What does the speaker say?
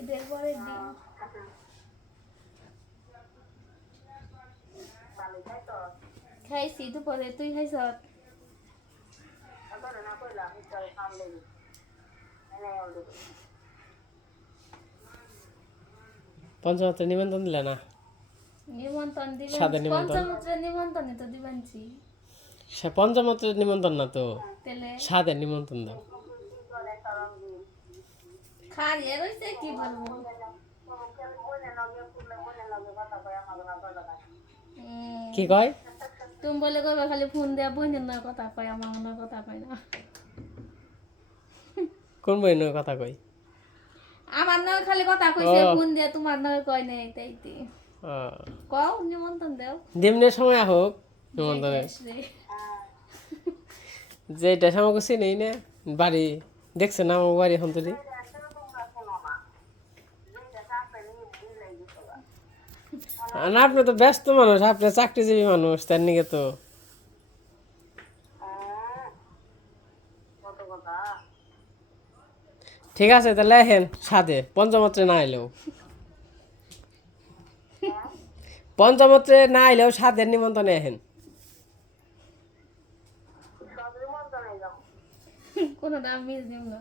ঈদের পরের দিন। খাইছি দুপুরে, তুই খাইছ? পঞ্চমাত্রা নিমন্ত্রণ দিলে না? নিমন্ত্রণ দিবেন, সাদের নিমন্ত্রণ। পঞ্চমুদ্রের নিমন্ত্রণে তো দিবেনছি। সে পঞ্চমাত্রার নিমন্ত্রণ না তো, তেলে সাদের নিমন্ত্রণ দাও। খাইয়ে রয়েছে, কি বলবো। কি কয়? তুমি বলে কইবা খালি ফোন দেয়া বোনের না কথা কয়, আমার মনে কথা কয় না। কোন বইনের কথা কই? আমার নয় খালি কথা কইছে, ও। ফোন দিয়া তোমার নয় কয় নাই, তাইতে কও নিমন্ত্রণ দেও। দিমনের সময় হোক যেটা নিমন্ত্রণে, আসলে যেটা সময় করছি নেই না বাড়ি, দেখছে না আমার বাড়ি এখন তুলি। না আপনি তো ব্যস্ত মানুষ, আপনি চাকরিজীবী মানুষ, তার নিকে তো। ঠিক আছে তাহলে হেন সাদে পঞ্চমাত্রে না এলেও, পঞ্চমাত্রে না এলেও সাদের নিমন্ত্রণে হেন। কোনো দাম মিস দিম না।